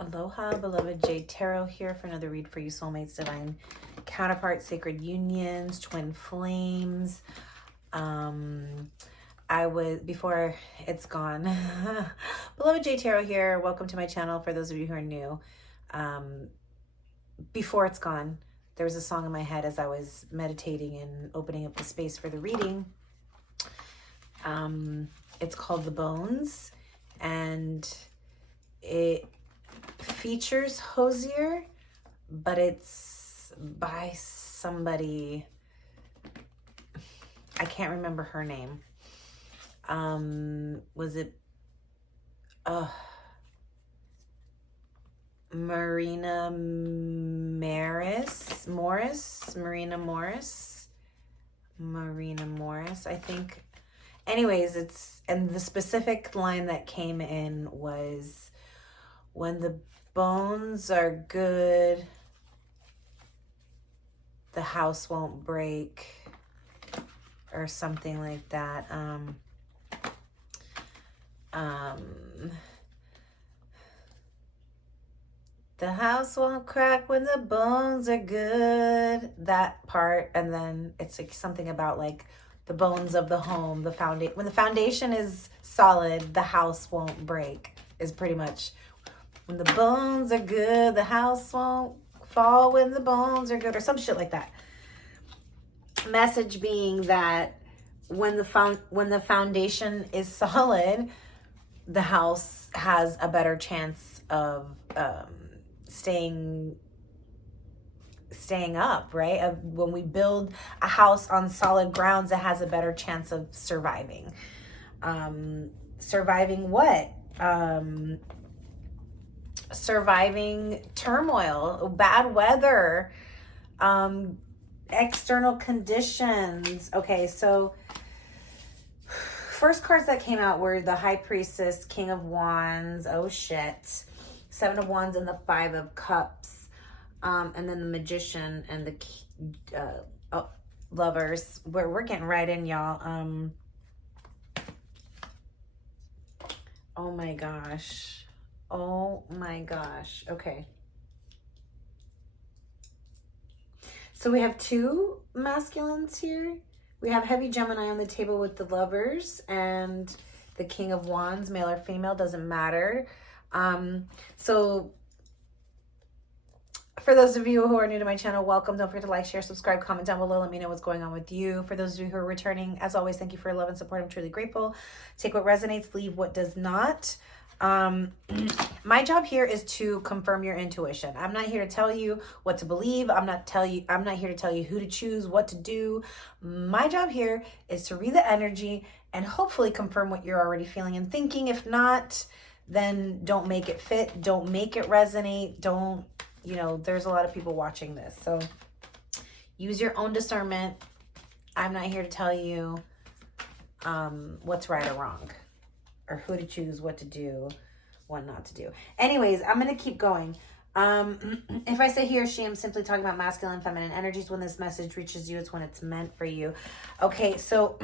Aloha, beloved Jade Tarot here for another read for you, soulmates, divine counterparts, sacred unions, twin flames. I was, before it's gone, beloved Jade Tarot here. Welcome to my channel for those of you who are new. Before it's gone, there was a song in my head as I was meditating and opening up the space for the reading. It's called The Bones, and it features Hozier, but it's by somebody, I can't remember her name. Was it Marina Morris, I think. Anyways, and the specific line that came in was, when the bones are good, the house won't break, or something like that. The house won't crack when the bones are good. That part, and then it's like something about like the bones of the home, the foundation. When the foundation is solid, the house won't break. Is pretty much, when the bones are good, the house won't fall when the bones are good, or some shit like that. Message being that when the foundation is solid, the house has a better chance of staying up, right? When we build a house on solid grounds, it has a better chance of surviving. Surviving what? Surviving turmoil, bad weather, external conditions. Okay, so first cards that came out were the High Priestess, King of Wands, oh shit, Seven of Wands, and the Five of Cups, and then the Magician and the Lovers. We're getting right in, y'all. Oh my gosh. Okay. So we have two masculines here. We have heavy Gemini on the table with the Lovers and the King of Wands, male or female, doesn't matter. So for those of you who are new to my channel, welcome. Don't forget to like, share, subscribe, comment down below. Let me know what's going on with you. For those of you who are returning, as always, thank you for your love and support. I'm truly grateful. Take what resonates, leave what does not. My job here is to confirm your intuition. I'm not here to tell you what to believe. I'm not here to tell you who to choose, what to do. My job here is to read the energy and hopefully confirm what you're already feeling and thinking. If not, then don't make it fit. Don't make it resonate. Don't, there's a lot of people watching this. So use your own discernment. I'm not here to tell you what's right or wrong, or who to choose, what to do, what not to do. Anyways, I'm going to keep going. If I say he or she, I'm simply talking about masculine and feminine energies. When this message reaches you, it's when it's meant for you. Okay, so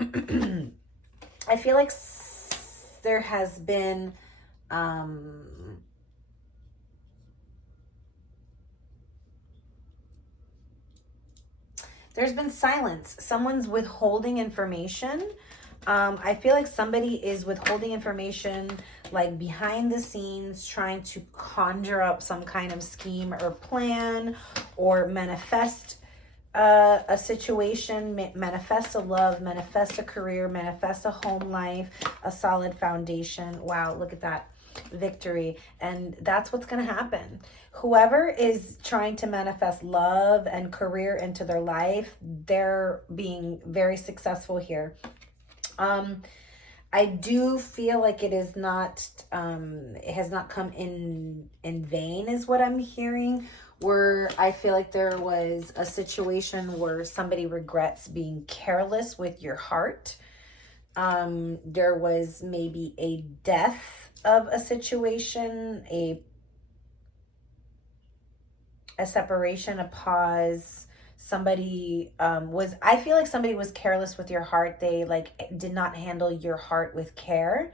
I feel like there has been there's been silence. Someone's withholding information. I feel like somebody is withholding information, like behind the scenes, trying to conjure up some kind of scheme or plan, or manifest a situation, manifest a love, manifest a career, manifest a home life, a solid foundation. Wow, look at that. Victory. And that's what's going to happen. Whoever is trying to manifest love and career into their life, they're being very successful here. I do feel like it is not, it has not come in vain, is what I'm hearing. Where I feel like there was a situation where somebody regrets being careless with your heart. There was maybe a death of a situation, a separation, a pause. Somebody I feel like somebody was careless with your heart. They did not handle your heart with care.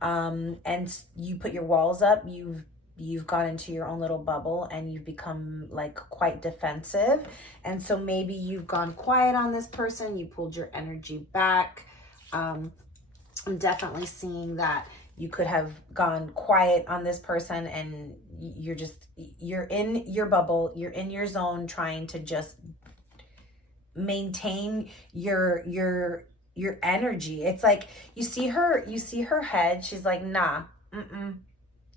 And you put your walls up. You've you've got into your own little bubble and you've become like quite defensive. And so maybe you've gone quiet on this person, you pulled your energy back. I'm definitely seeing that you could have gone quiet on this person, and you're in your bubble, you're in your zone, trying to just maintain your energy. It's like you see her head, she's like, nah,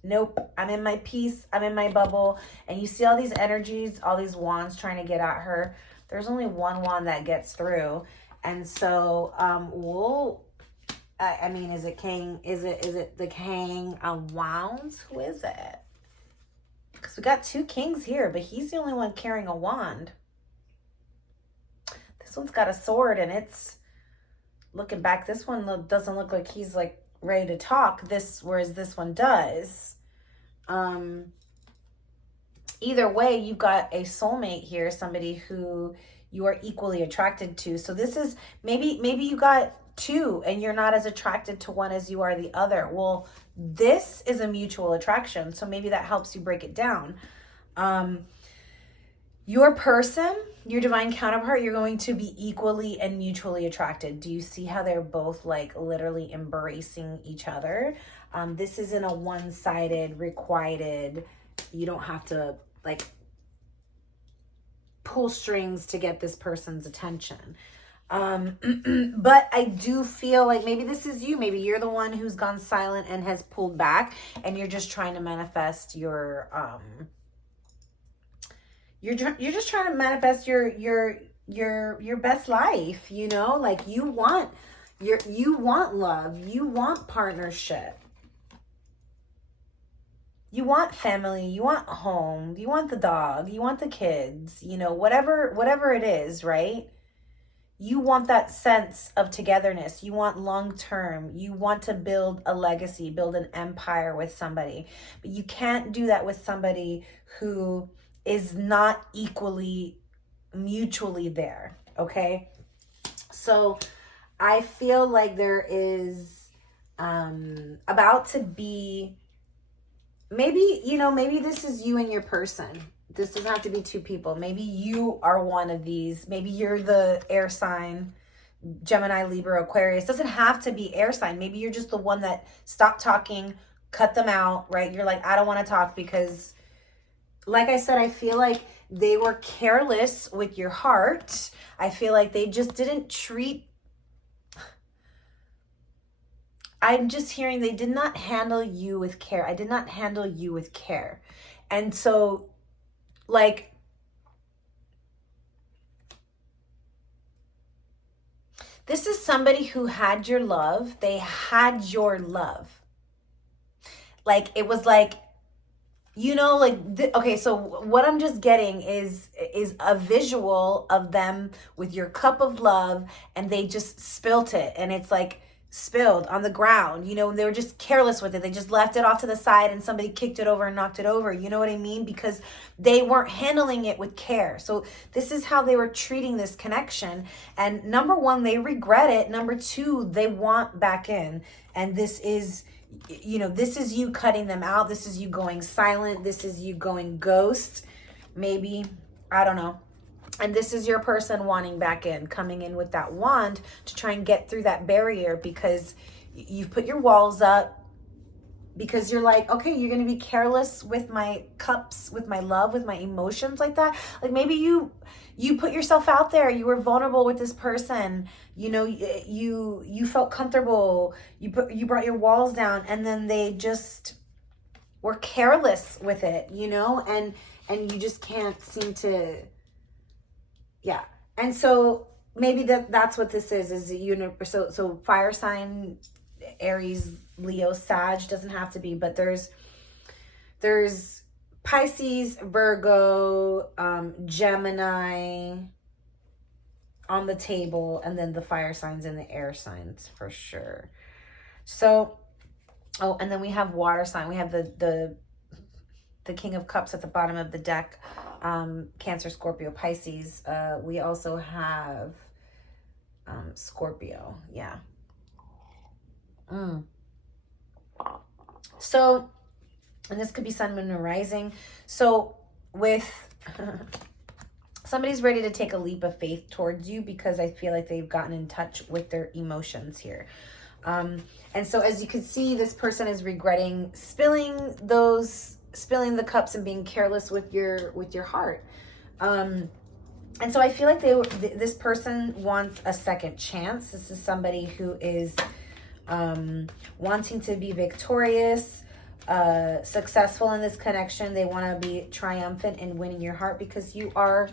nope, I'm in my peace, I'm in my bubble. And you see all these energies, all these wands trying to get at her. There's only one wand that gets through. And so I mean, is it King? Is it the King of Wands? Who is it? Because we got two kings here, but he's the only one carrying a wand. This one's got a sword, and it's looking back. This one doesn't look like he's like ready to talk. Whereas this one does. Either way, you've got a soulmate here, somebody who you are equally attracted to. So this is maybe you got two and you're not as attracted to one as you are the other. Well, this is a mutual attraction, so maybe that helps you break it down. Your person, your divine counterpart, you're going to be equally and mutually attracted. Do you see how they're both like literally embracing each other? This isn't a one-sided, requited, you don't have to like pull strings to get this person's attention. But I do feel like maybe this is you. Maybe you're the one who's gone silent and has pulled back, and you're just trying to manifest your you're just trying to manifest your best life, you know? Like you want love, you want partnership. You want family, you want home, you want the dog, you want the kids, you know, whatever it is, right? You want that sense of togetherness. You want long term. You want to build a legacy, build an empire with somebody. But you can't do that with somebody who is not equally mutually there, okay? So I feel like there is about to be, maybe, you know, maybe this is you and your person. This doesn't have to be two people. Maybe you are one of these. Maybe you're the air sign, Gemini, Libra, Aquarius. It doesn't have to be air sign. Maybe you're just the one that stopped talking, cut them out, right? You're like, I don't want to talk because, like I said, I feel like they were careless with your heart. I feel like they just didn't treat, I'm just hearing they did not handle you with care. I did not handle you with care. And so, like, this is somebody who had your love. They had your love. Like, it was like, you know, like, okay, so what I'm just getting is a visual of them with your cup of love, and they just spilt it, and it's like spilled on the ground, you know, and they were just careless with it. They just left it off to the side, and somebody kicked it over and knocked it over. You know what I mean? Because they weren't handling it with care. So this is how they were treating this connection. And number one, they regret it. Number two, they want back in. And this is, you know, this is you cutting them out. This is you going silent. This is you going ghost. Maybe, I don't know. And this is your person wanting back in, coming in with that wand to try and get through that barrier, because you've put your walls up, because you're like, okay, you're going to be careless with my cups, with my love, with my emotions like that. Like maybe you put yourself out there, you were vulnerable with this person, you know, you felt comfortable, you brought your walls down, and then they just were careless with it, you know, and you just can't seem to, yeah. And so maybe that's what this is the universe. So fire sign, Aries, Leo, Sag, doesn't have to be, but there's Pisces, Virgo, Gemini on the table, and then the fire signs and the air signs for sure. So, oh, and then we have water sign. We have the King of Cups at the bottom of the deck. Cancer, Scorpio, Pisces. We also have Scorpio. Yeah. So And this could be sun, moon, or rising. So with somebody's ready to take a leap of faith towards you because I feel like they've gotten in touch with their emotions here. And so as you can see, this person is regretting spilling the cups and being careless with your heart. And so I feel like this person wants a second chance. This is somebody who is wanting to be victorious, successful in this connection. They want to be triumphant in winning your heart because you are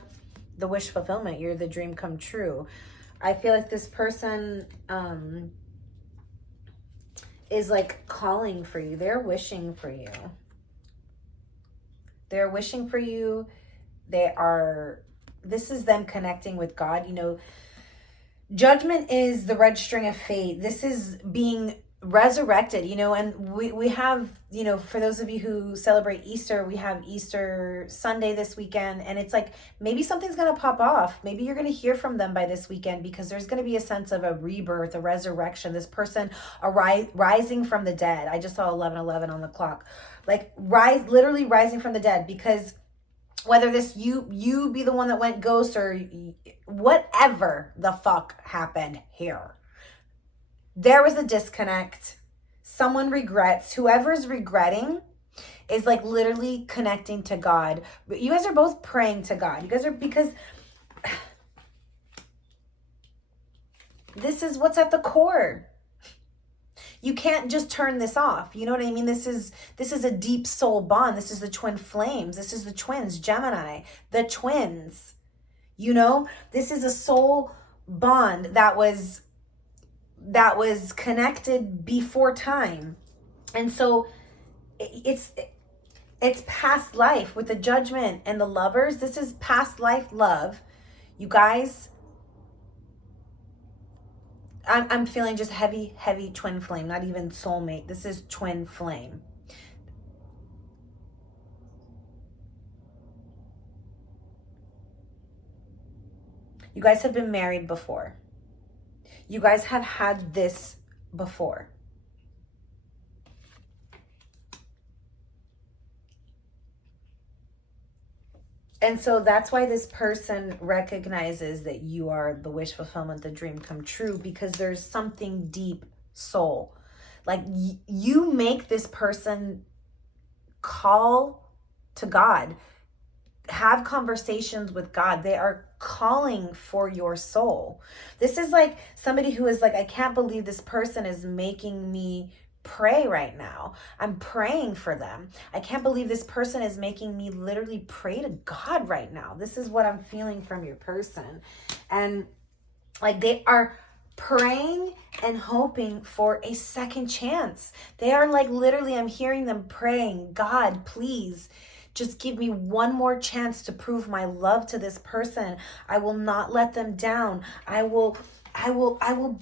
the wish fulfillment. You're the dream come true. I feel like this person is like calling for you. They're wishing for you. They're wishing for you. This is them connecting with God. You know, judgment is the red string of fate. This is being resurrected, you know, and we have, you know, for those of you who celebrate Easter, we have Easter Sunday this weekend, and it's like maybe something's going to pop off. Maybe you're going to hear from them by this weekend because there's going to be a sense of a rebirth, a resurrection, this person rising from the dead. I just saw 11:11 on the clock. Like literally rising from the dead, because whether this you be the one that went ghost or whatever the fuck happened here, there was a disconnect. Someone regrets. Whoever's regretting is like literally connecting to God. But you guys are both praying to God. You guys are, because this is what's at the core. You can't just turn this off. You know what I mean? This is a deep soul bond. This is the twin flames. This is the twins, Gemini, the twins. You know, this is a soul bond that was connected before time. And so it's past life with the Judgment and the Lovers. This is past life love. You guys, I'm feeling just heavy twin flame, not even soulmate. This is twin flame. You guys have been married before. You guys have had this before. And so that's why this person recognizes that you are the wish fulfillment, the dream come true, because there's something deep soul. Like you make this person call to God, have conversations with God. They are calling for your soul. This is like somebody who is like, I can't believe this person is making me pray right now. I'm praying for them. I can't believe this person is making me literally pray to God right now. This is what I'm feeling from your person. And like they are praying and hoping for a second chance. They are like literally, I'm hearing them praying, God, please just give me one more chance to prove my love to this person. I will not let them down. I will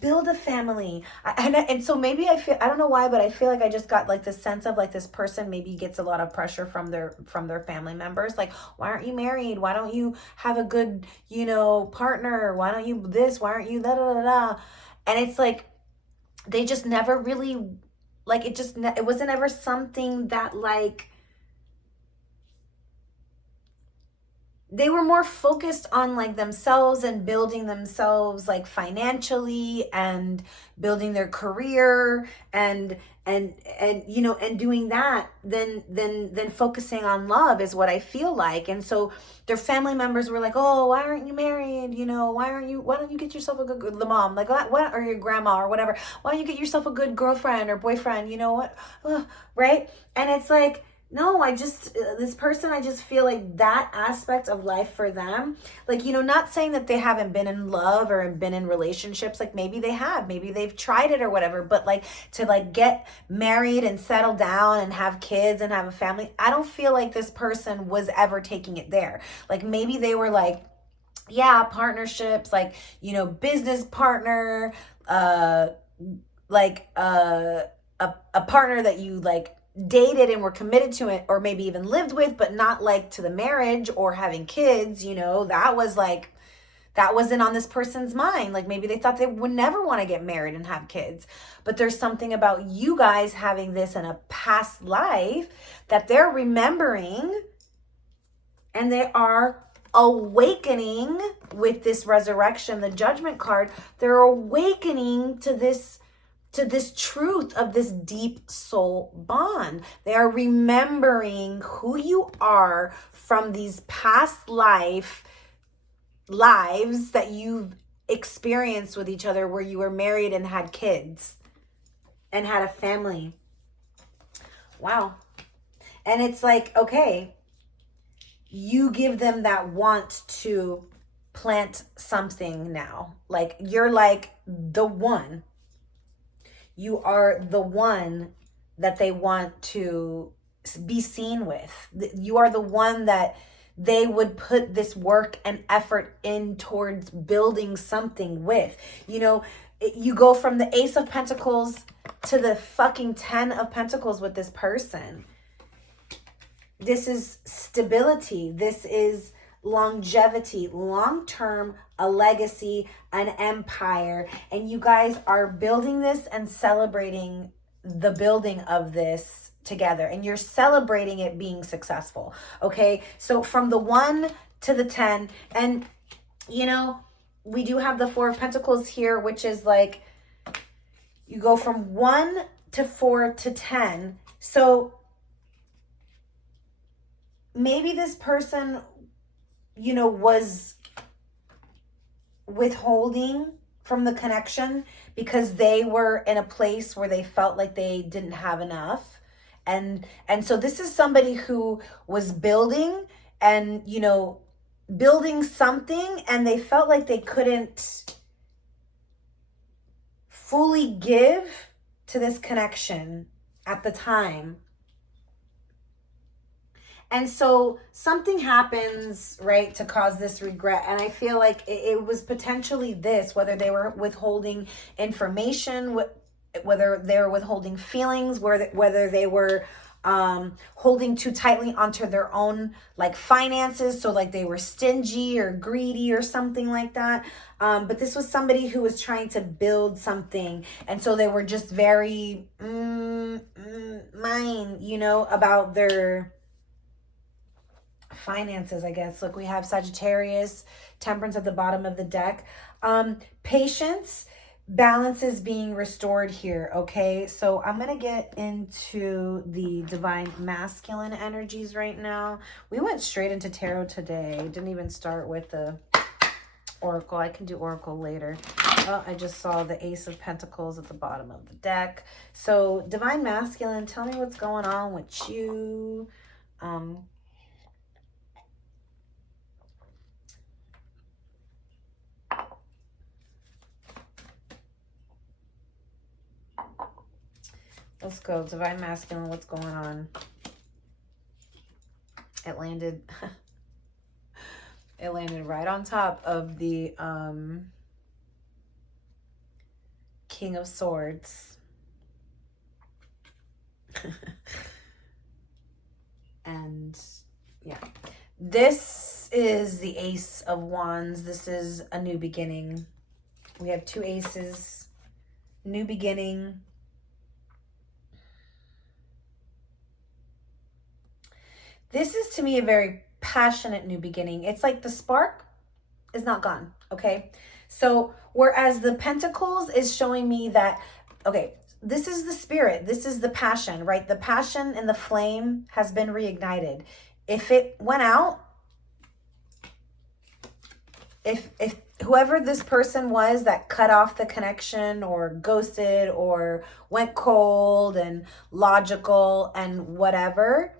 build a family. And so maybe I don't know why, but I feel like I just got like this sense of like this person maybe gets a lot of pressure from their family members. Like, why aren't you married? Why don't you have a good, you know, partner? Why don't you this? Why aren't you da da da da? And it's like, they just never really, like, it wasn't ever something that like, they were more focused on like themselves and building themselves like financially and building their career and you know, and doing that than focusing on love is what I feel like. And so their family members were like, oh, why aren't you married? You know, why don't you get yourself a good, the mom, like what, or your grandma or whatever, why don't you get yourself a good girlfriend or boyfriend, you know what, right? And it's like, no, this person, I just feel like that aspect of life for them, like, you know, not saying that they haven't been in love or been in relationships, like maybe they have, maybe they've tried it or whatever, but like to like get married and settle down and have kids and have a family, I don't feel like this person was ever taking it there. Like maybe they were like, yeah, partnerships, like, you know, business partner, like a partner that you like dated and were committed to it, or maybe even lived with, but not like to the marriage or having kids, you know, that was like That wasn't on this person's mind. Like maybe they thought they would never want to get married and have kids. But there's something about you guys having this in a past life that they're remembering, and they are awakening with this resurrection, the judgment card. They're awakening to this truth of this deep soul bond. They are remembering who you are from these past lives that you've experienced with each other, where you were married and had kids and had a family. Wow. And it's like, okay, you give them that want to plant something now. Like you're like the one. You are the one that they want to be seen with. You are the one that they would put this work and effort in towards building something with. You know, you go from the Ace of Pentacles to the fucking 10 of Pentacles with this person. This is stability. This is longevity, long-term, a legacy, an empire. And you guys are building this and celebrating the building of this together, and you're celebrating it being successful. Okay, so from the 1 to the 10, and you know, we do have the 4 of Pentacles here, which is like you go from 1 to 4 to 10. So maybe this person, you know, was withholding from the connection because they were in a place where they felt like they didn't have enough. And so this is somebody who was building and, you know, building something, and they felt like they couldn't fully give to this connection at the time. And so something happens, right, to cause this regret. And I feel like it was potentially this, whether they were withholding information, whether they were withholding feelings, whether they were holding too tightly onto their own like finances. So like they were stingy or greedy or something like that. But this was somebody who was trying to build something. And so they were just very mine, you know, about their finances, I guess. Look, we have Sagittarius, Temperance at the bottom of the deck. Patience, balance is being restored here, okay? So I'm going to get into the divine masculine energies right now. We went straight into tarot today. Didn't even start with the oracle. I can do oracle later. Oh, I just saw the Ace of Pentacles at the bottom of the deck. So divine masculine, tell me what's going on with you. Let's go. Divine masculine, what's going on? It landed it landed right on top of the King of Swords. And yeah. This is the Ace of Wands. This is a new beginning. We have 2 aces. New beginning. This is, to me, a very passionate new beginning. It's like the spark is not gone, okay? So whereas the Pentacles is showing me that, okay, this is the spirit. This is the passion, right? The passion and the flame has been reignited. If it went out, if whoever this person was that cut off the connection or ghosted or went cold and logical and whatever,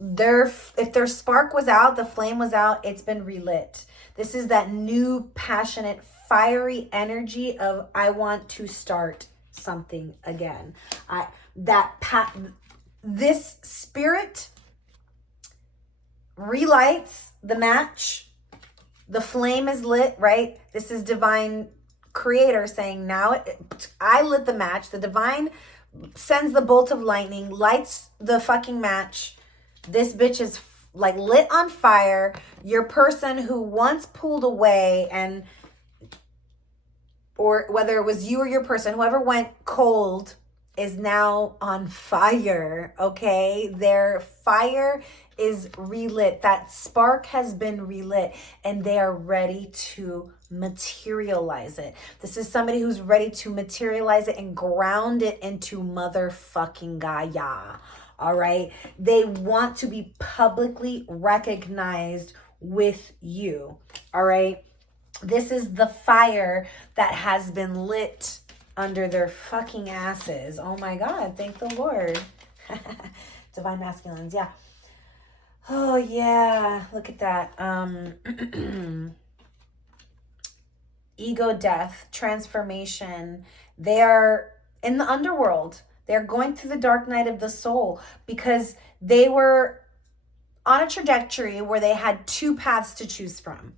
if their spark was out, the flame was out, it's been relit. This is that new passionate fiery energy of I want to start something again. This spirit relights the match. The flame is lit, right? This is divine creator saying, now I lit the match. The divine sends the bolt of lightning, lights the fucking match. This bitch is like lit on fire. Your person who once pulled away, and or whether it was you or your person, whoever went cold is now on fire, okay? Their fire is relit. That spark has been relit, and they are ready to materialize it. This is somebody who's ready to materialize it and ground it into motherfucking Gaia. All right? They want to be publicly recognized with you. All right? This is the fire that has been lit under their fucking asses. Oh my God, thank the Lord. Divine masculines, yeah. Oh yeah, look at that. Ego death, transformation. They are in the underworld. They're going through the dark night of the soul because they were on a trajectory where they had two paths to choose from.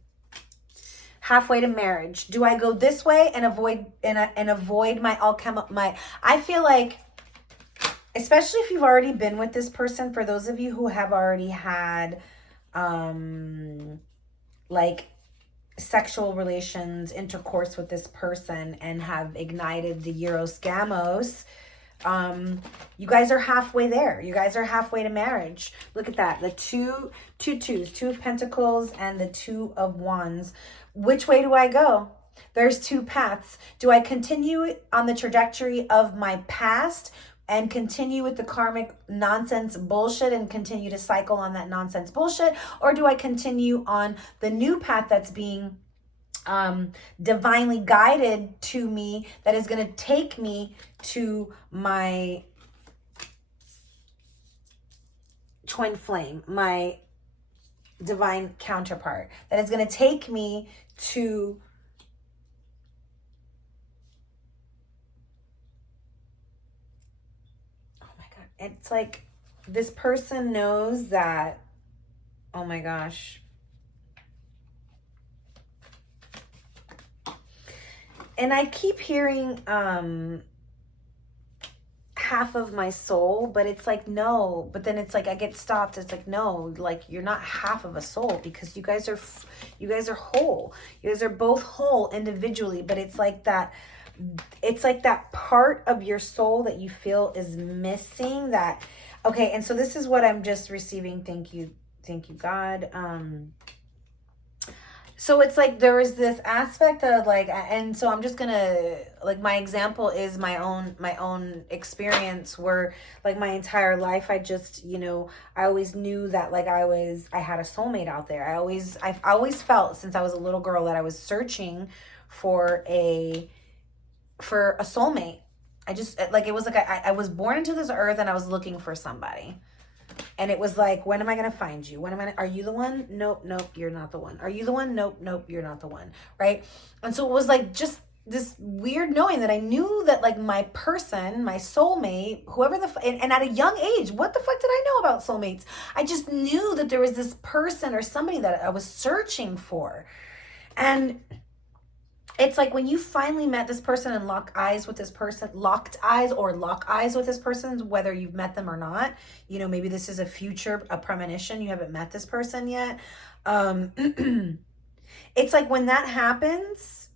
Halfway to marriage. Do I go this way and avoid my I feel like, especially if you've already been with this person, for those of you who have already had like sexual relations, intercourse with this person and have ignited the Eros Gamos, you guys are halfway there. You guys are halfway to marriage. Look at that. The two twos, two of pentacles and the two of wands. Which way do I go? There's two paths. Do I continue on the trajectory of my past and continue with the karmic nonsense bullshit and continue to cycle on that nonsense bullshit? Or do I continue on the new path that's being divinely guided to me, that is going to take me to my twin flame, my divine counterpart, that is going to take me to oh my God, it's like this person knows that, oh my gosh, and I keep hearing half of my soul, but it's like, no, but then it's like I get stopped. It's like, no, like you're not half of a soul, because you guys are whole. You guys are both whole individually, but it's like that part of your soul that you feel is missing. That, okay, and so this is what I'm just receiving. Thank you God. So it's like there is this aspect of like, and so I'm just gonna, like, my example is my own experience, where like my entire life I just, I always knew that like I had a soulmate out there. I've always felt since I was a little girl that I was searching for a soulmate. I just, like, it was like I was born into this earth and I was looking for somebody. And it was like, when am I going to find you? Are you the one? Nope, you're not the one. Are you the one? Nope, you're not the one. Right? And so it was like just this weird knowing that I knew that like my person, my soulmate, whoever and at a young age, what the fuck did I know about soulmates? I just knew that there was this person or somebody that I was searching for. And it's like when you finally met this person and locked eyes with this person, lock eyes with this person, whether you've met them or not, maybe this is a premonition, you haven't met this person yet. It's like when that happens,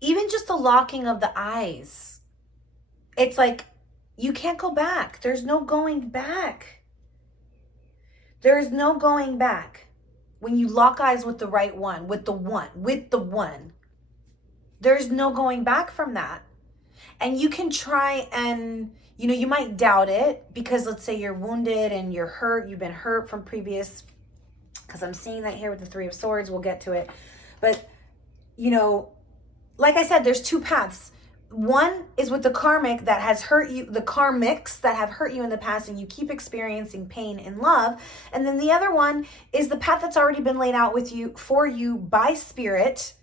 even just the locking of the eyes, it's like you can't go back. There's no going back. There is no going back when you lock eyes with the right one, with the one. There's no going back from that. And you can try and, you might doubt it because let's say you're wounded and you're hurt, you've been hurt from previous, because I'm seeing that here with the Three of Swords, we'll get to it. But, like I said, there's two paths. One is with the karmic that has hurt you, the karmics that have hurt you in the past, and you keep experiencing pain in love. And then the other one is the path that's already been laid out for you by spirit,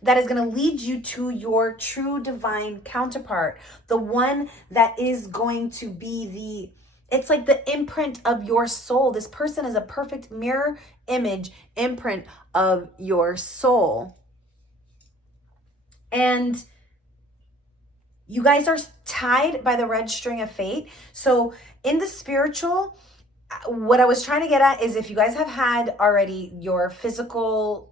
that is going to lead you to your true divine counterpart. The one that is going to be it's like the imprint of your soul. This person is a perfect mirror image imprint of your soul. And You guys are tied by the red string of fate. So in the spiritual, what I was trying to get at is if you guys have had already your physical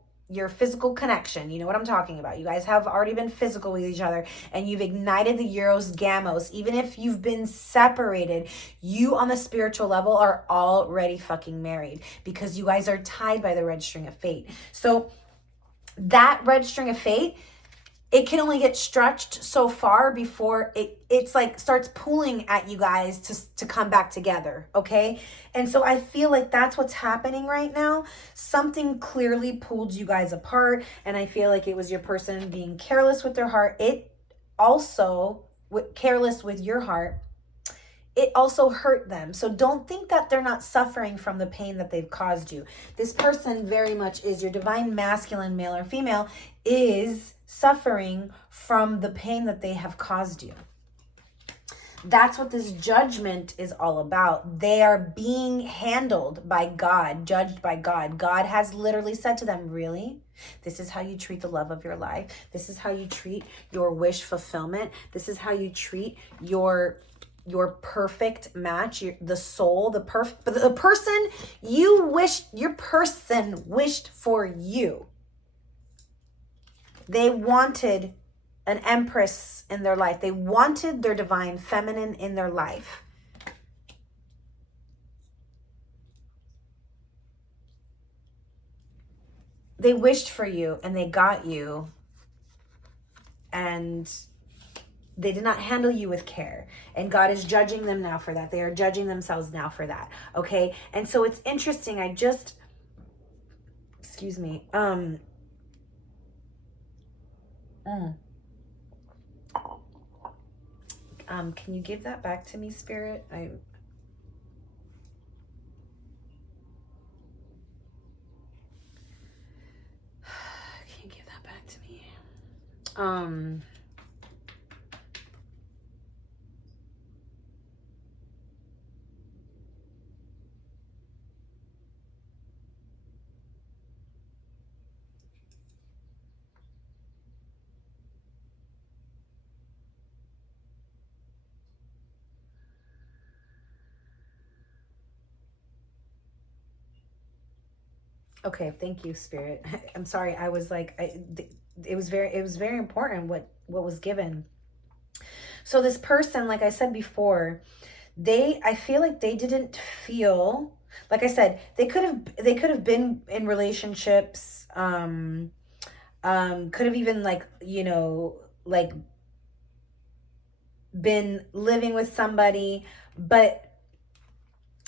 connection, you know what I'm talking about. You guys have already been physical with each other and you've ignited the Eros Gamos. Even if you've been separated, you on the spiritual level are already fucking married because you guys are tied by the red string of fate. So that red string of fate, it can only get stretched so far before it's like starts pulling at you guys to come back together, okay? And so I feel like that's what's happening right now. Something clearly pulled you guys apart, and I feel like it was your person being careless with their heart. It also careless with your heart. It also hurt them. So don't think that they're not suffering from the pain that they've caused you. This person very much is your divine masculine, male or female, is suffering from the pain that they have caused you. That's what this judgment is all about. They are being handled by God, judged by God. God has literally said to them, really? This is how you treat the love of your life. This is how you treat your wish fulfillment. This is how you treat your perfect match, the soul, the person you wished, your person wished for you. They wanted an empress in their life. They wanted their divine feminine in their life. They wished for you and they got you, and they did not handle you with care. And God is judging them now for that. They are judging themselves now for that. Okay. And so it's interesting. Excuse me. Can you give that back to me, Spirit? Can you give that back to me? Okay, thank you, Spirit. I'm sorry. I was like, it was very important what was given. So this person, like I said before, I feel like they didn't feel, like I said, they could have been in relationships, could have even like, like been living with somebody, but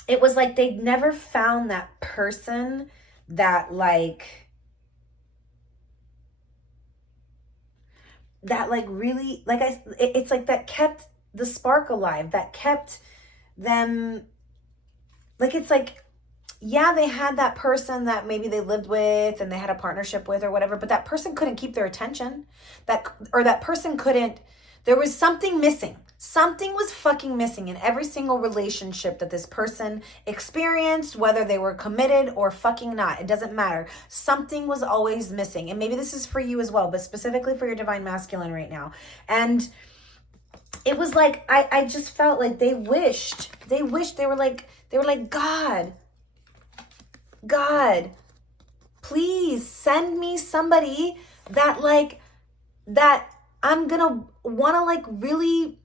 it was like they never found that person that really, it's like that kept the spark alive, that kept them, like, it's like, yeah, they had that person that maybe they lived with and they had a partnership with or whatever, but that person couldn't keep their attention. That person couldn't, there was something missing. Something was fucking missing in every single relationship that this person experienced, whether they were committed or fucking not. It doesn't matter. Something was always missing. And maybe this is for you as well, but specifically for your divine masculine right now. And it was like, I just felt like they were like, God, please send me somebody that I'm gonna wanna really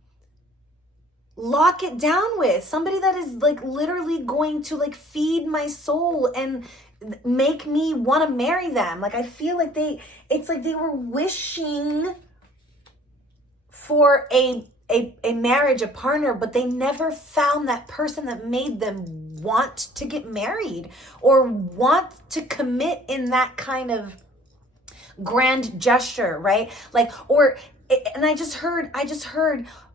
lock it down with, somebody that is literally going to feed my soul and make me want to marry them. I feel like it's like they were wishing for a marriage, a partner, but they never found that person that made them want to get married or want to commit in that kind of grand gesture, right? And I just heard,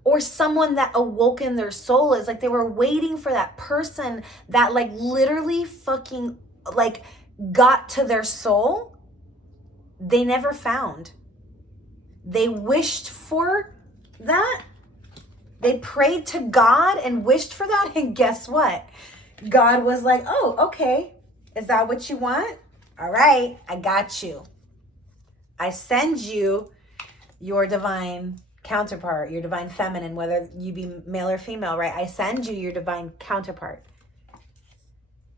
or someone that awoke in their soul, is like they were waiting for that person that literally fucking got to their soul. They never found. They wished for that. They prayed to God and wished for that. And guess what? God was like, oh, okay. Is that what you want? All right, I got you. I send you your divine counterpart, your divine feminine, whether you be male or female, right? I send you your divine counterpart.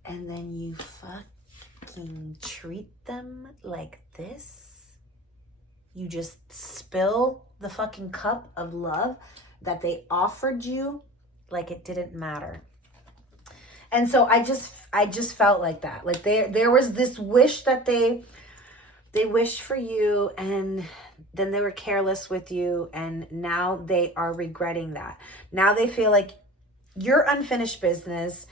And then you fucking treat them like this. You just spill the fucking cup of love that they offered you like it didn't matter. And so I just felt like that. Like there was this wish that they wished for you, and then they were careless with you, and now they are regretting that. Now they feel like you're unfinished business.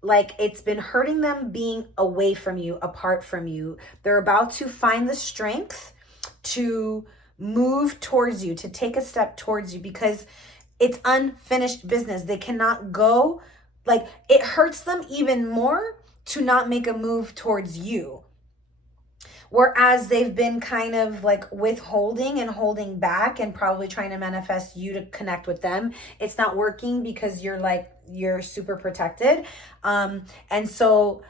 Like it's been hurting them being away from you, apart from you. They're about to find the strength to move towards you, to take a step towards you, because it's unfinished business. They cannot go, like it hurts them even more to not make a move towards you. Whereas they've been kind of like withholding and holding back and probably trying to manifest you to connect with them. It's not working because you're super protected. And so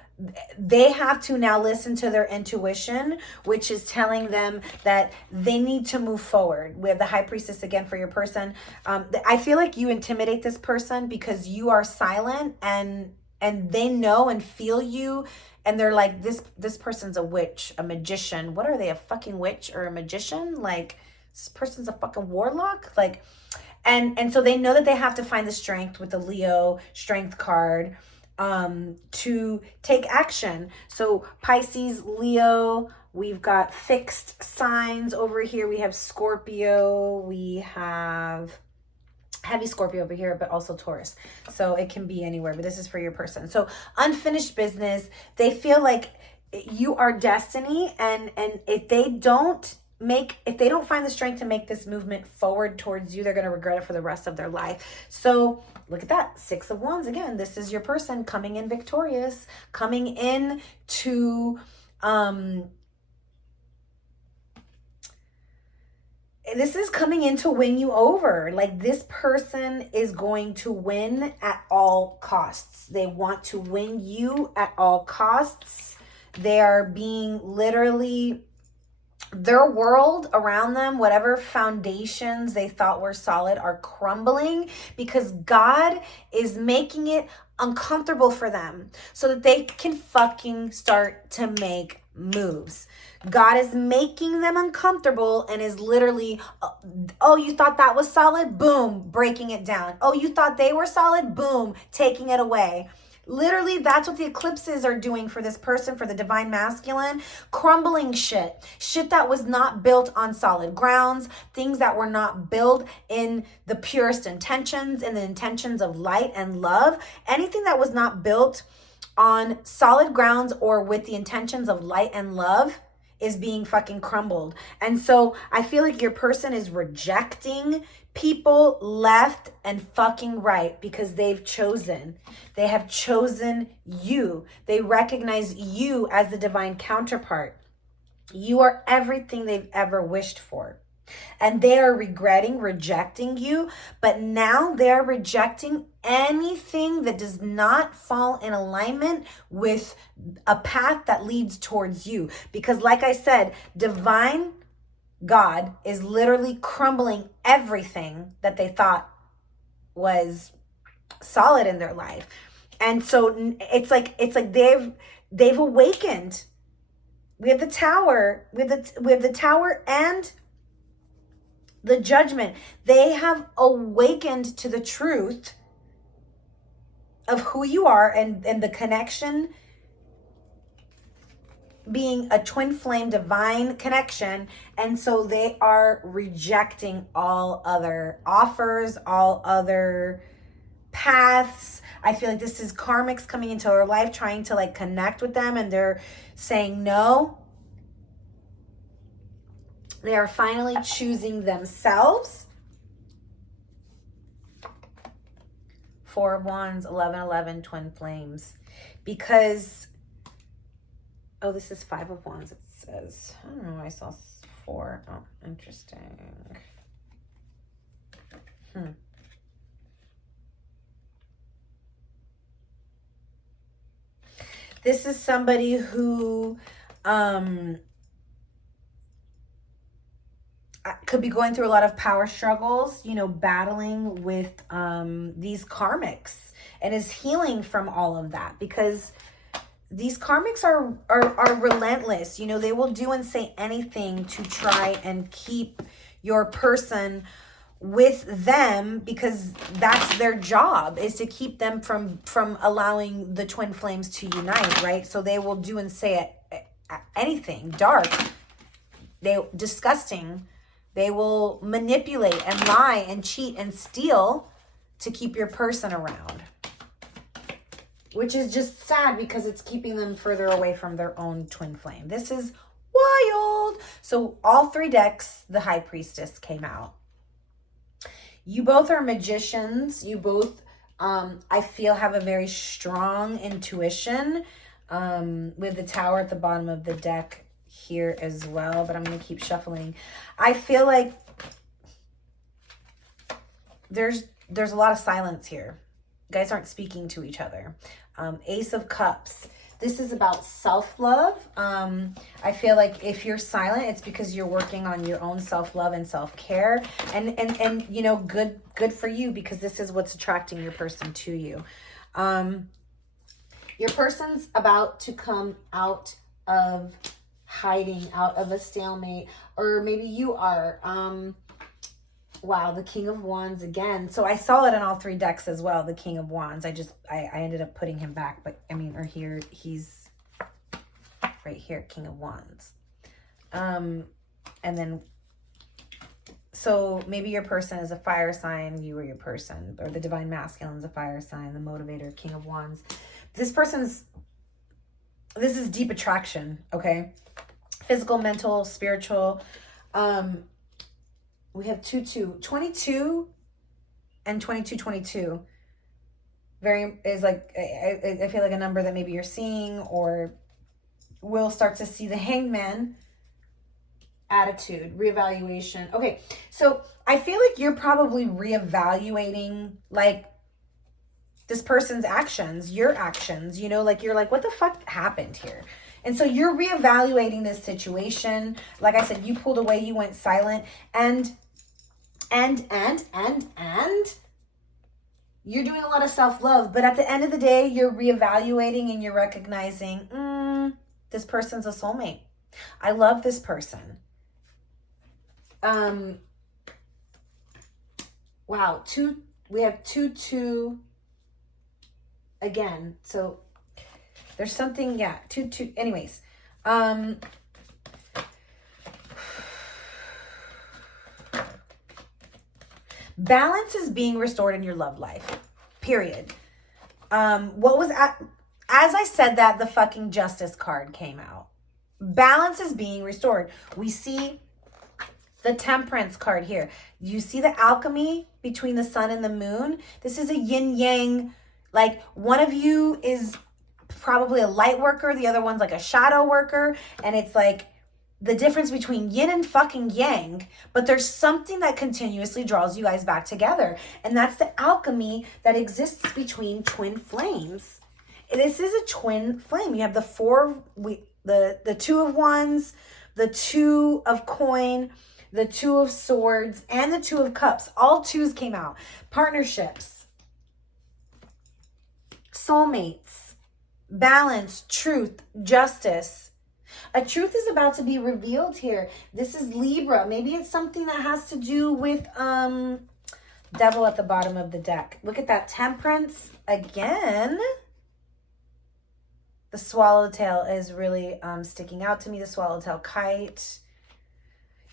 they have to now listen to their intuition, which is telling them that they need to move forward. We have the High Priestess again for your person. I feel like you intimidate this person because you are silent, and they know and feel you, and they're like, this person's a witch, a magician. What are they, a fucking witch or a magician? Like, this person's a fucking warlock? Like, and so they know that they have to find the strength with the Leo strength card to take action. So Pisces, Leo, we've got fixed signs over here. We have Scorpio, we have heavy Scorpio over here, but also Taurus. So it can be anywhere, but this is for your person. So unfinished business, they feel like you are destiny, and if they don't find the strength to make this movement forward towards you, they're going to regret it for the rest of their life. So look at that, 6 of Wands again. This is your person coming in victorious, coming in to this is coming in to win you over. Like, this person is going to win at all costs. They want to win you at all costs. They are being literally, their world around them, whatever foundations they thought were solid, are crumbling because God is making it uncomfortable for them so that they can fucking start to make moves. God is making them uncomfortable and is literally, oh, you thought that was solid? Boom, breaking it down. Oh, you thought they were solid? Boom, taking it away. Literally, that's what the eclipses are doing for this person, for the divine masculine. Crumbling shit. Shit that was not built on solid grounds. Things that were not built in the purest intentions, in the intentions of light and love. Anything that was not built on solid grounds or with the intentions of light and love is being fucking crumbled. And so I feel like your person is rejecting people left and fucking right because they have chosen you. They recognize you as the divine counterpart. You are everything they've ever wished for. And they are rejecting you, but now they're rejecting anything that does not fall in alignment with a path that leads towards you. Because like I said, divine God is literally crumbling everything that they thought was solid in their life. And so it's like they've awakened. We have the Tower, we have the Tower and the Judgment. They have awakened to the truth of who you are and the connection being a twin flame divine connection. And so they are rejecting all other offers, all other paths. I feel like this is karmics coming into their life, trying to like connect with them, and they're saying no. They are finally choosing themselves. 4 of Wands, 11, twin flames. Because, oh, this is 5 of Wands, it says. I don't know, I saw 4. Oh, interesting. This is somebody who, could be going through a lot of power struggles, you know, battling with these karmics, and is healing from all of that, because these karmics are relentless. You know, they will do and say anything to try and keep your person with them, because that's their job, is to keep them from allowing the twin flames to unite, right? So they will do and say anything dark, disgusting. They will manipulate and lie and cheat and steal to keep your person around, which is just sad because it's keeping them further away from their own twin flame. This is wild. So all 3 decks, the High Priestess came out. You both are magicians. You both, I feel, have a very strong intuition, with the Tower at the bottom of the deck here as well. But I'm going to keep shuffling. I feel like there's a lot of silence here. You guys aren't speaking to each other. Ace of Cups. This is about self-love. I feel like if you're silent, it's because you're working on your own self-love and self-care. And you know, good for you, because this is what's attracting your person to you. Your person's about to come out of hiding, out of a stalemate, or maybe you are. Wow, the King of Wands again. So I saw it in all 3 decks as well, the King of Wands. I ended up putting him back, but I mean, or here, he's right here, King of Wands. And then, so maybe your person is a fire sign, you or your person, or the Divine Masculine is a fire sign, the Motivator, King of Wands. This is deep attraction, okay? Physical, mental, spiritual. We have 22 and 22. Is like, I feel like a number that maybe you're seeing, or will start to see. The Hangman, attitude, reevaluation. Okay, so I feel like you're probably reevaluating, like, this person's actions, your actions, you know, like, you're like, what the fuck happened here? And so you're reevaluating this situation. Like I said, you pulled away, you went silent, and you're doing a lot of self-love. But at the end of the day, you're reevaluating and you're recognizing, this person's a soulmate. I love this person. Wow, we have 2 again. So there's something, yeah, 2. Anyways, balance is being restored in your love life, period. As I said that, the fucking Justice card came out. Balance is being restored. We see the Temperance card here. You see the alchemy between the sun and the moon? This is a yin-yang. Like, one of you is probably a light worker, the other one's like a shadow worker, and it's like the difference between yin and fucking yang, but there's something that continuously draws you guys back together, and that's the alchemy that exists between twin flames. This is a twin flame. You have the 2 of Wands, the 2 of Coin, the 2 of Swords, and the 2 of Cups. All 2s came out. Partnerships, soulmates, balance, truth, justice. A truth is about to be revealed here. This is Libra. Maybe it's something that has to do with Devil at the bottom of the deck. Look at that. Temperance again. The swallowtail is really sticking out to me. The swallowtail kite.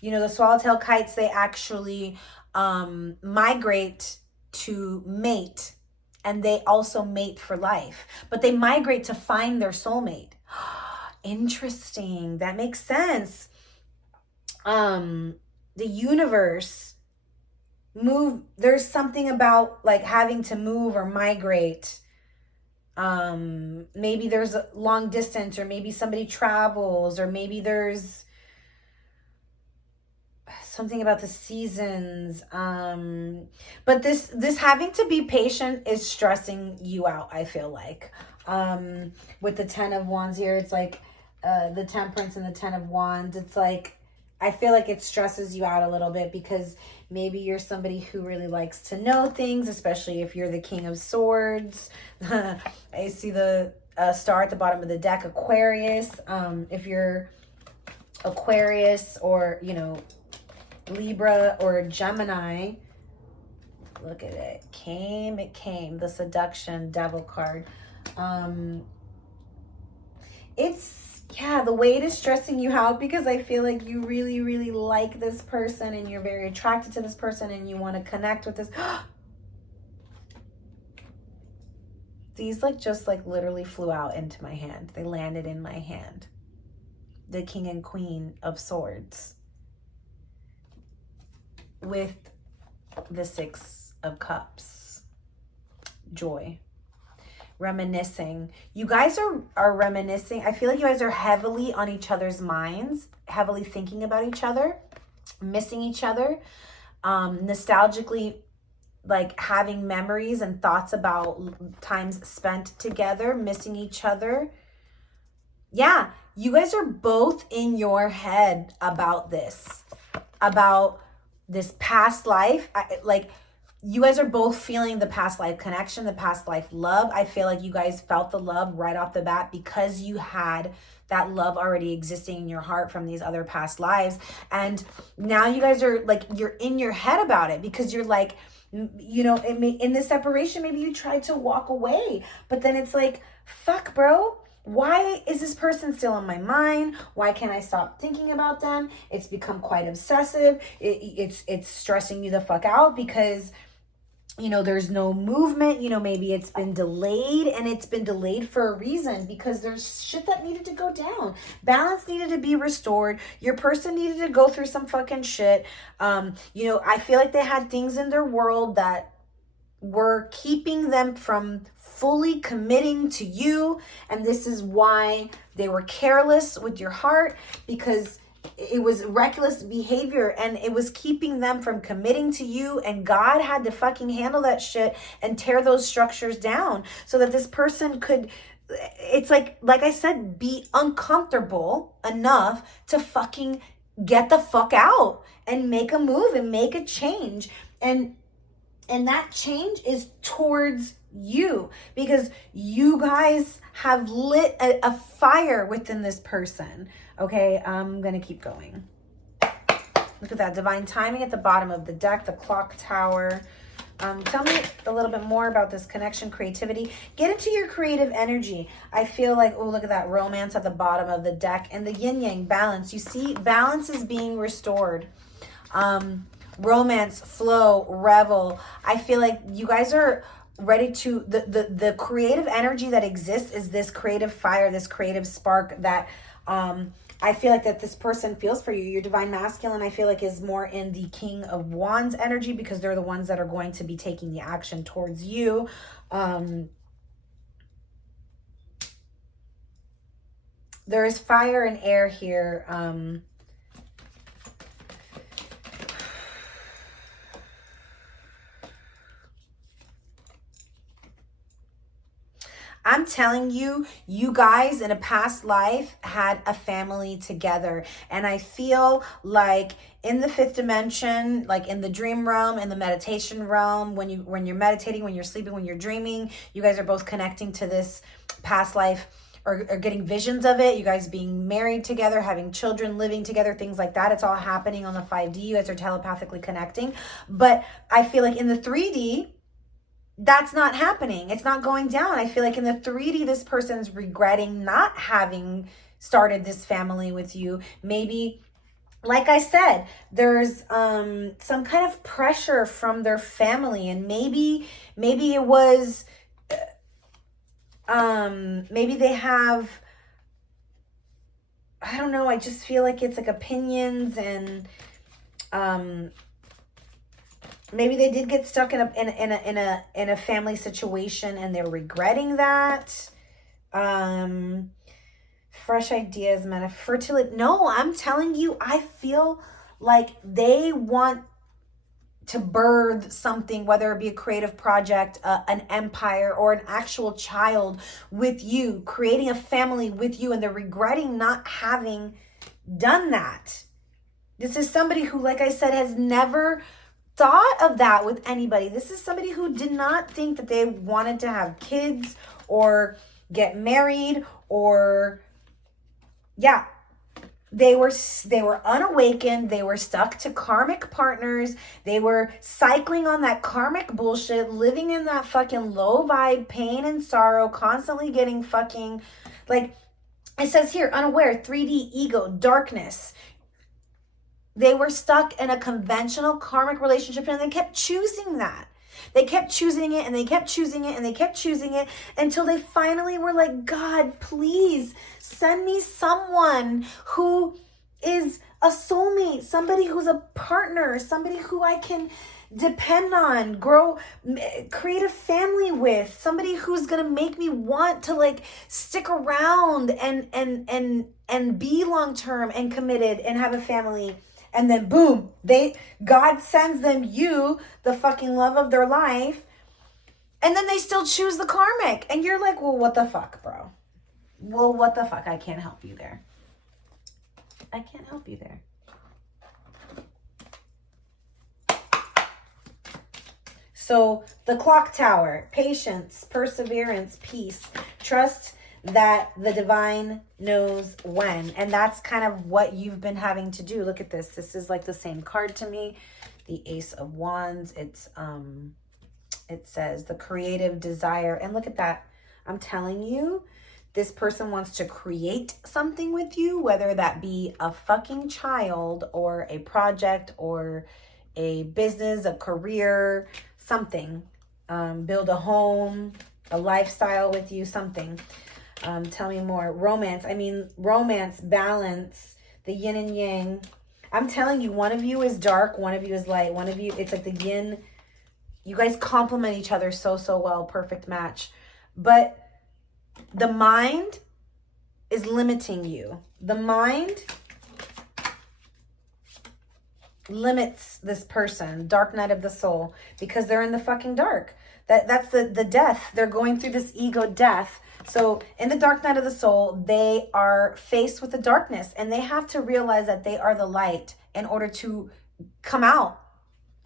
You know, the swallowtail kites, they actually migrate to mate. And they also mate for life. But they migrate to find their soulmate. Interesting. That makes sense. The universe there's something about like having to move or migrate. Maybe there's a long distance, or maybe somebody travels, or maybe there's something about the seasons. But this having to be patient is stressing you out, I feel like. With the 10 of Wands here, it's like the Temperance and the 10 of Wands. It's like I feel like it stresses you out a little bit because maybe you're somebody who really likes to know things, especially if you're the King of Swords. I see the star at the bottom of the deck, Aquarius. If you're Aquarius or, you know, Libra or Gemini, look at it. It came. The seduction devil card. Yeah, the weight is stressing you out because I feel like you really, really like this person and you're very attracted to this person and you want to connect with this. These like just like literally flew out into my hand. They landed in my hand. The King and Queen of Swords with the Six of Cups. Joy. Reminiscing. You guys are reminiscing. I feel like you guys are heavily on each other's minds, heavily thinking about each other, missing each other, nostalgically, like having memories and thoughts about times spent together, missing each other. Yeah, you guys are both in your head about this past life. You guys are both feeling the past life connection, the past life love. I feel like you guys felt the love right off the bat because you had that love already existing in your heart from these other past lives. And now you guys are like, you're in your head about it because you're like, you know, in this separation, maybe you tried to walk away, but then it's like, fuck, bro. Why is this person still on my mind? Why can't I stop thinking about them? It's become quite obsessive. It's stressing you the fuck out because, you know, there's no movement. You know, maybe it's been delayed, and it's been delayed for a reason because there's shit that needed to go down. Balance needed to be restored. Your person needed to go through some fucking shit. You know, I feel like they had things in their world that were keeping them from fully committing to you, and this is why they were careless with your heart, because it was reckless behavior and it was keeping them from committing to you, and God had to fucking handle that shit and tear those structures down so that this person could, it's like I said, be uncomfortable enough to fucking get the fuck out and make a move and make a change. And that change is towards you because you guys have lit a fire within this person. Okay, I'm gonna keep going. Look at that divine timing at the bottom of the deck, the clock tower. Tell me a little bit more about this connection, creativity. Get into your creative energy. I feel like, oh, look at that romance at the bottom of the deck and the yin yang balance. You see, balance is being restored. Romance, flow, revel. I feel like you guys are ready to, the creative energy that exists is this creative fire, this creative spark that I feel like that this person feels for you. Your divine masculine, I feel like, is more in the King of Wands energy because they're the ones that are going to be taking the action towards you. There is fire and air here. I'm telling you, you guys in a past life had a family together. And I feel like in the fifth dimension, like in the dream realm, in the meditation realm, when you're meditating, when you're sleeping, when you're dreaming, you guys are both connecting to this past life or getting visions of it. You guys being married together, having children, living together, things like that. It's all happening on the 5D. You guys are telepathically connecting. But I feel like in the 3D, that's not happening. It's not going down. I feel like in the 3D, this person's regretting not having started this family with you. Maybe, like I said, there's some kind of pressure from their family, and maybe it was, maybe they have, I don't know. I just feel like it's like opinions and, maybe they did get stuck in a family situation and they're regretting that. Fresh ideas, man. Fertility. No, I'm telling you, I feel like they want to birth something, whether it be a creative project, an empire, or an actual child with you, creating a family with you, and they're regretting not having done that. This is somebody who, like I said, has never thought of that with anybody. This is somebody who did not think that they wanted to have kids or get married or, yeah. They were unawakened. They were stuck to karmic partners. They were cycling on that karmic bullshit, living in that fucking low vibe, pain and sorrow, constantly getting fucking, like, it says here, unaware, 3D ego, darkness. They were stuck in a conventional karmic relationship and they kept choosing that. They kept choosing it and they kept choosing it and they kept choosing it until they finally were like, God, please send me someone who is a soulmate, somebody who's a partner, somebody who I can depend on, grow, create a family with, somebody who's going to make me want to like stick around and be long-term and committed and have a family. And then boom, God sends them you, the fucking love of their life. And then they still choose the karmic. And you're like, well, what the fuck, bro? Well, what the fuck? I can't help you there. I can't help you there. So the clock tower, patience, perseverance, peace, trust that the divine knows when. And that's kind of what you've been having to do. Look at this. This is like the same card to me. The Ace of Wands. It says the creative desire. And look at that. I'm telling you, this person wants to create something with you, whether that be a fucking child or a project or a business, a career, something. Build a home, a lifestyle with you, something. Tell me more. Romance. I mean, romance, balance, the yin and yang. I'm telling you, one of you is dark, one of you is light. One of you, it's like the yin. You guys complement each other so well. Perfect match. But the mind is limiting you. The mind limits this person, dark night of the soul, because they're in the fucking dark. That's the death. They're going through this ego death. So in the dark night of the soul, they are faced with the darkness and they have to realize that they are the light in order to come out.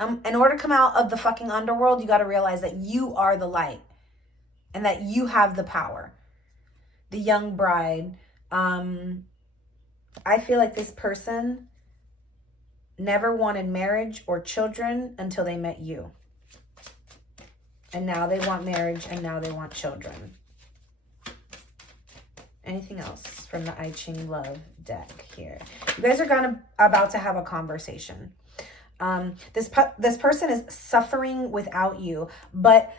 In order to come out of the fucking underworld, you got to realize that you are the light and that you have the power. The young bride. I feel like this person never wanted marriage or children until they met you. And now they want marriage and now they want children. Anything else from the I Ching Love deck here? You guys are about to have a conversation. This person is suffering without you, but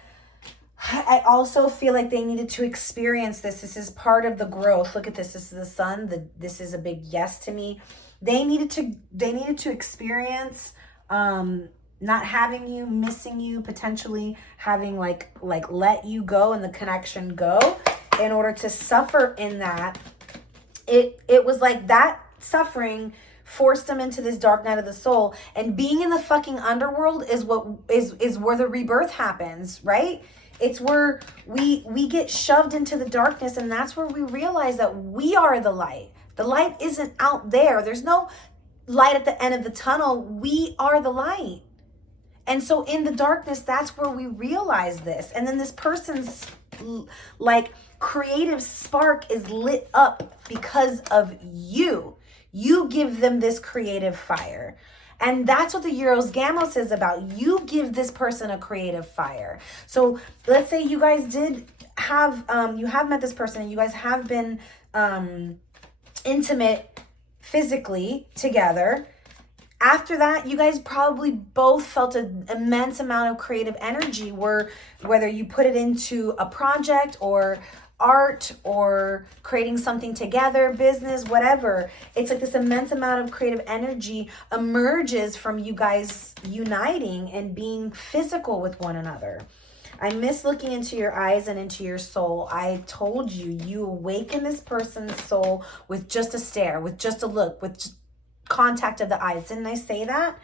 I also feel like they needed to experience this. This is part of the growth. Look at this. This is the sun. This is a big yes to me. They needed to experience not having you, missing you, potentially having like let you go and the connection go in order to suffer in that. It was like that suffering forced them into this dark night of the soul, and being in the fucking underworld is what is where the rebirth happens, right? It's where we get shoved into the darkness, and that's where we realize that we are the light. The light isn't out there. There's no light at the end of the tunnel. We are the light. And so in the darkness, that's where we realize this. And then this person's like creative spark is lit up because of you. You give them this creative fire. And that's what the Euros Gamos is about. You give this person a creative fire. So let's say you guys did have, you have met this person and you guys have been intimate physically together. After that, you guys probably both felt an immense amount of creative energy, whether you put it into a project or art or creating something together, business, whatever. It's like this immense amount of creative energy emerges from you guys uniting and being physical with one another. I miss looking into your eyes and into your soul. I told you, you awaken this person's soul with just a stare, with just a look, with just contact of the eyes. Didn't I say that?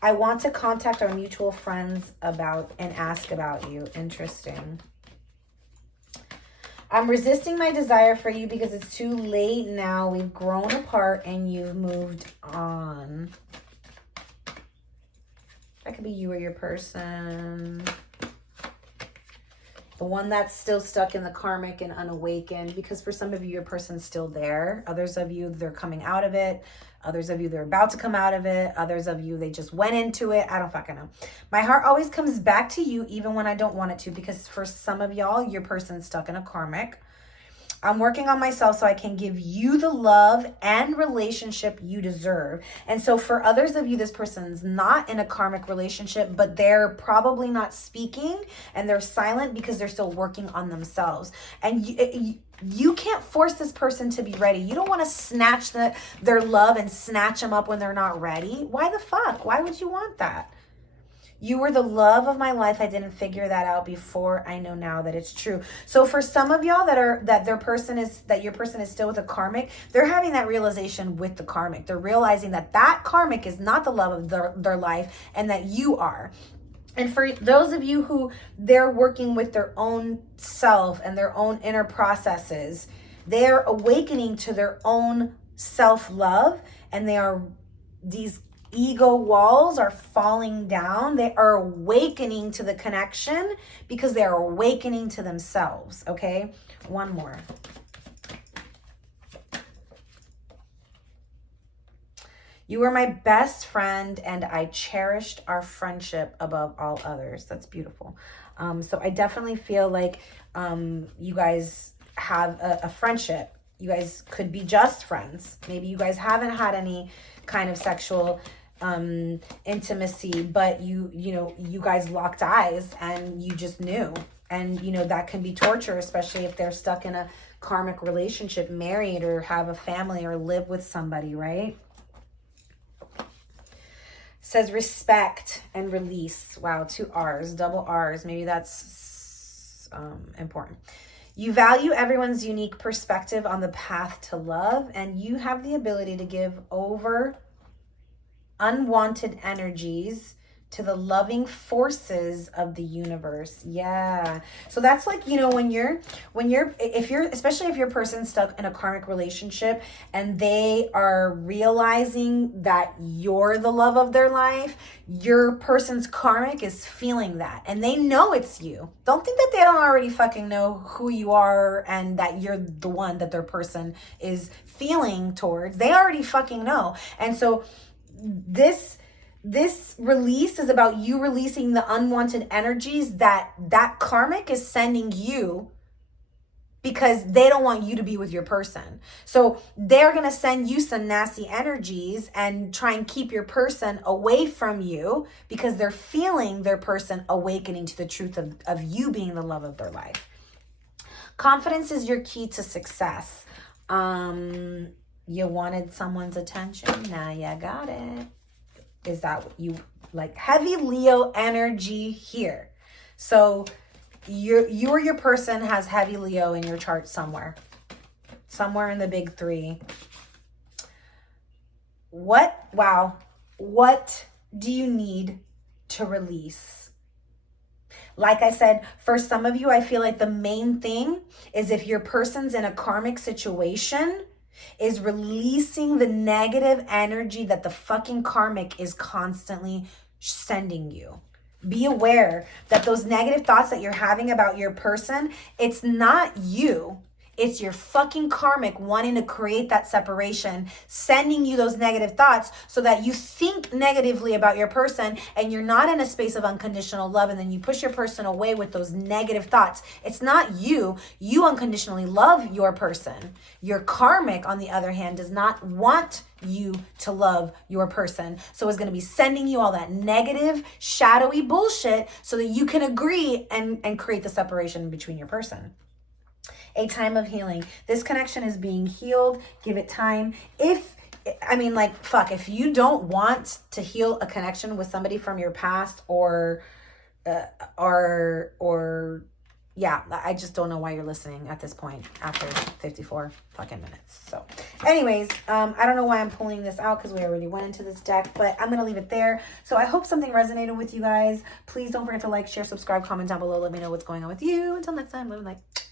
I want to contact our mutual friends about and ask about you. Interesting. I'm resisting my desire for you because it's too late now. We've grown apart and you've moved on. That could be you or your person. The one that's still stuck in the karmic and unawakened, because for some of you, your person's still there. Others of you, they're coming out of it. Others of you, they're about to come out of it. Others of you, they just went into it. I don't fucking know. My heart always comes back to you even when I don't want it to, because for some of y'all, your person's stuck in a karmic. I'm working on myself so I can give you the love and relationship you deserve. And so for others of you, this person's not in a karmic relationship, but they're probably not speaking and they're silent because they're still working on themselves. And you can't force this person to be ready. You don't want to snatch their love and snatch them up when they're not ready. Why the fuck? Why would you want that? You were the love of my life. I didn't figure that out before. I know now that it's true. So for some of y'all that your person is still with a karmic, they're having that realization with the karmic. They're realizing that karmic is not the love of their life and that you are. And for those of you who they're working with their own self and their own inner processes, they're awakening to their own self-love, and these ego walls are falling down. They are awakening to the connection because they are awakening to themselves. Okay, one more. You were my best friend and I cherished our friendship above all others. That's beautiful. So I definitely feel like you guys have a friendship. You guys could be just friends. Maybe you guys haven't had any kind of sexual intimacy, but you guys locked eyes and you just knew. And that can be torture, especially if they're stuck in a karmic relationship, married or have a family or live with somebody, right? Says respect and release. Wow, 2 R's, double R's. Maybe that's important. You value everyone's unique perspective on the path to love, and you have the ability to give over unwanted energies to the loving forces of the universe. Yeah. So that's like, especially if your person's stuck in a karmic relationship and they are realizing that you're the love of their life, your person's karmic is feeling that and they know it's you. Don't think that they don't already fucking know who you are and that you're the one that their person is feeling towards. They already fucking know. And so this release is about you releasing the unwanted energies that karmic is sending you because they don't want you to be with your person. So they're going to send you some nasty energies and try and keep your person away from you because they're feeling their person awakening to the truth of you being the love of their life. Confidence is your key to success. You wanted someone's attention. Now you got it. Is that what you like? Heavy Leo energy here. So you or your person has heavy Leo in your chart somewhere in the big 3. What do you need to release? Like I said, for some of you, I feel like the main thing is if your person's in a karmic situation, is releasing the negative energy that the fucking karmic is constantly sending you. Be aware that those negative thoughts that you're having about your person, it's not you. It's your fucking karmic wanting to create that separation, sending you those negative thoughts so that you think negatively about your person and you're not in a space of unconditional love, and then you push your person away with those negative thoughts. It's not you. You unconditionally love your person. Your karmic, on the other hand, does not want you to love your person. So it's going to be sending you all that negative, shadowy bullshit so that you can agree and create the separation between your person. A time of healing. This connection is being healed. Give it time. If you don't want to heal a connection with somebody from your past I just don't know why you're listening at this point after 54 fucking minutes. So anyways, I don't know why I'm pulling this out because we already went into this deck, but I'm going to leave it there. So I hope something resonated with you guys. Please don't forget to like, share, subscribe, comment down below. Let me know what's going on with you. Until next time, live and light.